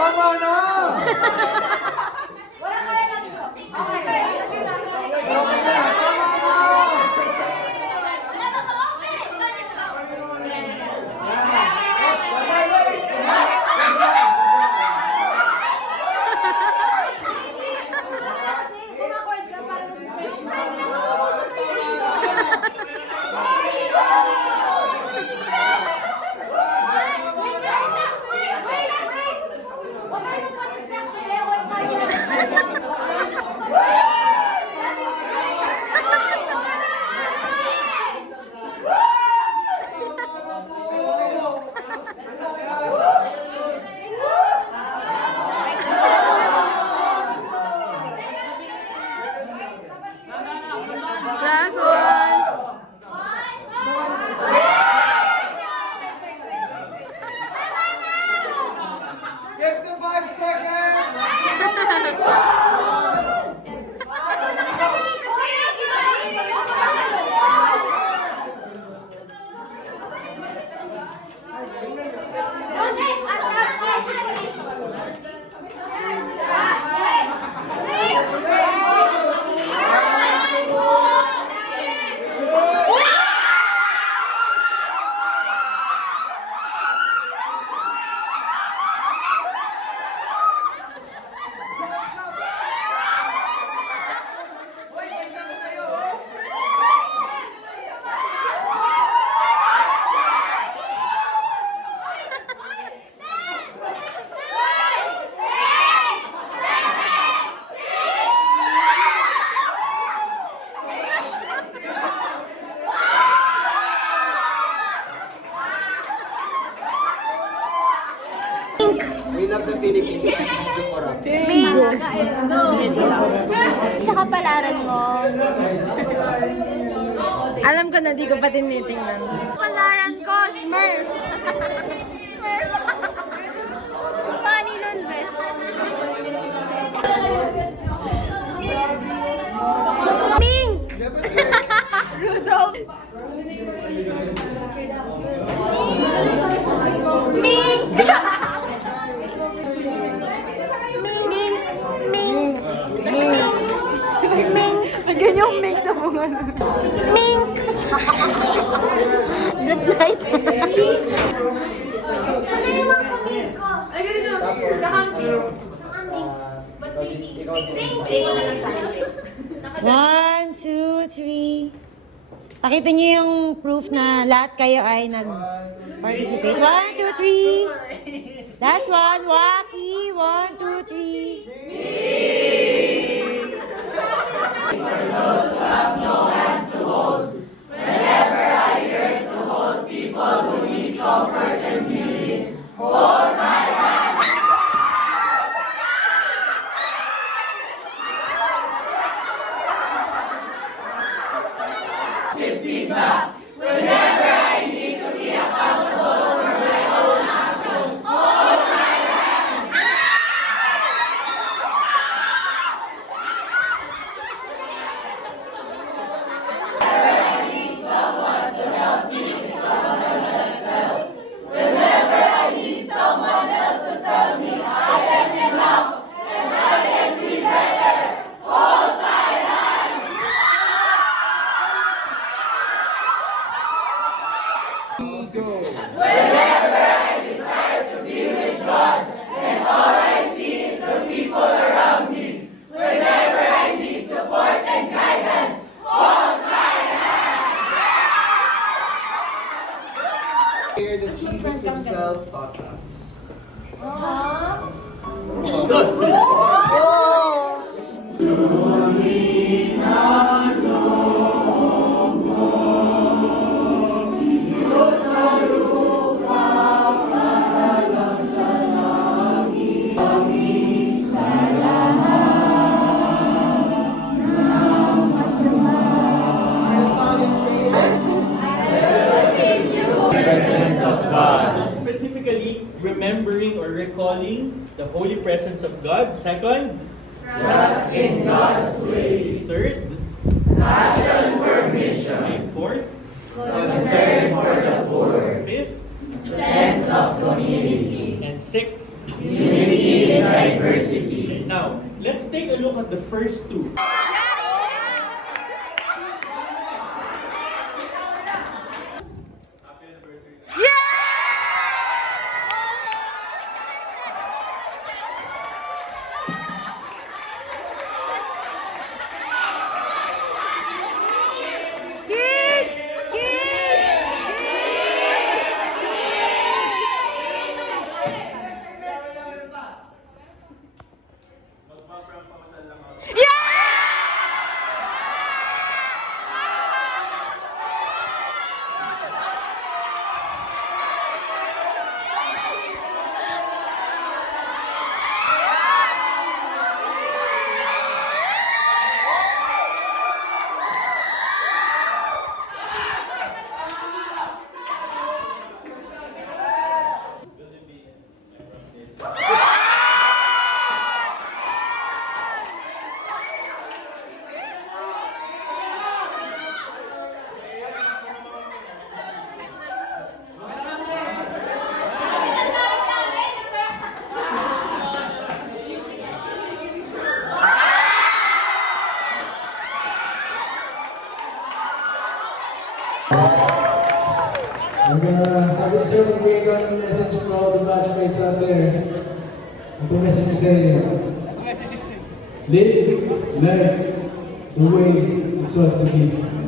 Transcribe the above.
Tama na! Last one. 55 seconds! We love the Philippines. Medyo corrupt. Sa kapalaran mo. Alam ko na, di ko pa tinitingnan. Kapalaran ko, Smurf. Smurf. Funny nun, best. Ming! Rudolph. Ming! Ganyan yung mix sa bunga nun. Mink! Good night. Ay, ganito. Nakamping. One, two, three. Pakita niyo yung proof na lahat kayo ay nag-participate. 1, 2, 3. Last one, Waki. 1, 2, 3. That Jesus himself taught us. Specifically, remembering or recalling the holy presence of God. Second, Trust in God's ways. third, Passion for mission. okay, fourth, Concern for the poor. fifth, Sense of community. and sixth. Unity in diversity. Now, let's take a look at the first two. Kiss! Kiss! Sabi ko sa'yo, kung bigay ko ng message to all the batchmates out there, ito message ko sa inyo. Live life the way it's supposed to be.